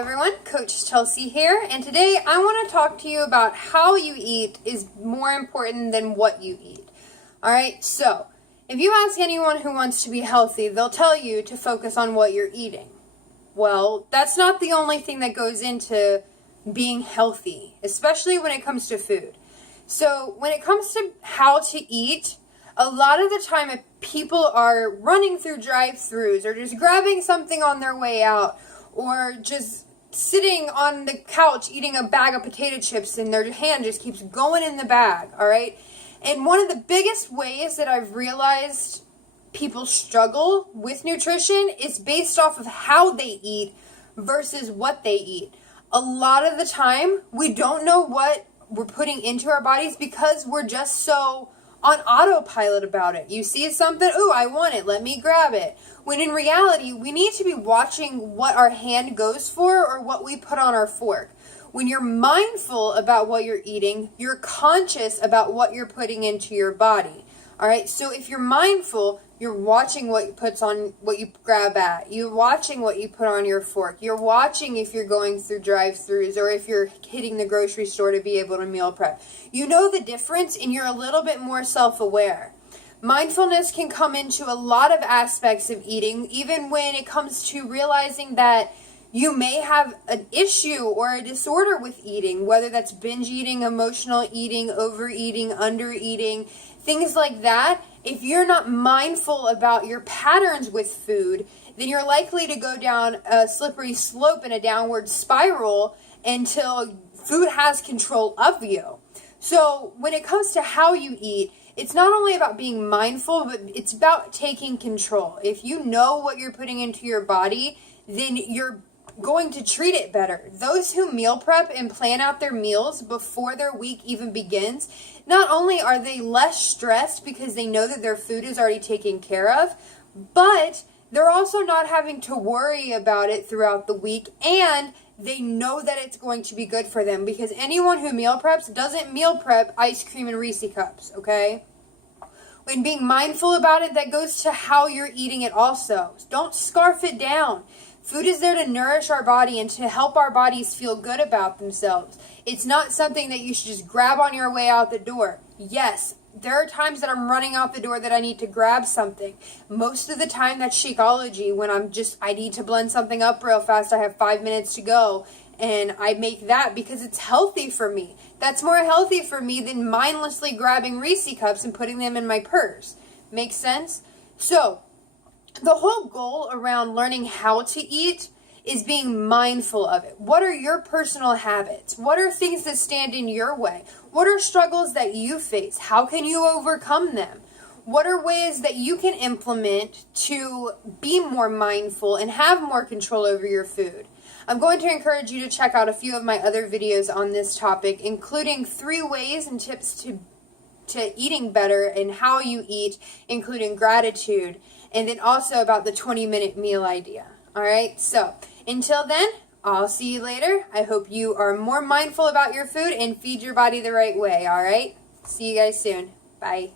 everyone, Coach Chelsea here, and today I want to talk to you about how you eat is more important than what you eat. Alright, so if you ask anyone who wants to be healthy, they'll tell you to focus on what you're eating. Well, that's not the only thing that goes into being healthy, especially when it comes to food. So when it comes to how to eat, a lot of the time if people are running through drive-thrus or just grabbing something on their way out or just sitting on the couch eating a bag of potato chips and their hand just keeps going in the bag, all right? And one of the biggest ways that I've realized people struggle with nutrition is based off of how they eat versus what they eat. A lot of the time, we don't know what we're putting into our bodies because we're just so on autopilot about it. You see something, ooh, I want it, let me grab it. When in reality, we need to be watching what our hand goes for or what we put on our fork. When you're mindful about what you're eating, you're conscious about what you're putting into your body. All right, so if you're mindful, you're watching what you put on, what you grab at. You're watching what you put on your fork. You're watching if you're going through drive-thrus or if you're hitting the grocery store to be able to meal prep. You know the difference and you're a little bit more self-aware. Mindfulness can come into a lot of aspects of eating, even when it comes to realizing that you may have an issue or a disorder with eating, whether that's binge eating, emotional eating, overeating, undereating, things like that. If you're not mindful about your patterns with food, then you're likely to go down a slippery slope and a downward spiral until food has control of you. So when it comes to how you eat, it's not only about being mindful, but it's about taking control. If you know what you're putting into your body, then you're going to treat it better. Those who meal prep and plan out their meals before their week even begins, not only are they less stressed because they know that their food is already taken care of, but they're also not having to worry about it throughout the week, and they know that it's going to be good for them because anyone who meal preps doesn't meal prep ice cream and Reese cups, okay? When being mindful about it, that goes to how you're eating it also. Don't scarf it down. Food is there to nourish our body and to help our bodies feel good about themselves. It's not something that you should just grab on your way out the door. Yes, there are times that I'm running out the door that I need to grab something. Most of the time that's Shakeology, when I need to blend something up real fast. I have 5 minutes to go and I make that because it's healthy for me. That's more healthy for me than mindlessly grabbing Reese cups and putting them in my purse. Make sense? So, the whole goal around learning how to eat is being mindful of it. What are your personal habits? What are things that stand in your way? What are struggles that you face? How can you overcome them? What are ways that you can implement to be more mindful and have more control over your food? I'm going to encourage you to check out a few of my other videos on this topic, including 3 ways and tips to eating better and how you eat, including gratitude, and then also about the 20-minute meal idea. All right, so until then, I'll see you later. I hope you are more mindful about your food and feed your body the right way, all right? See you guys soon. Bye.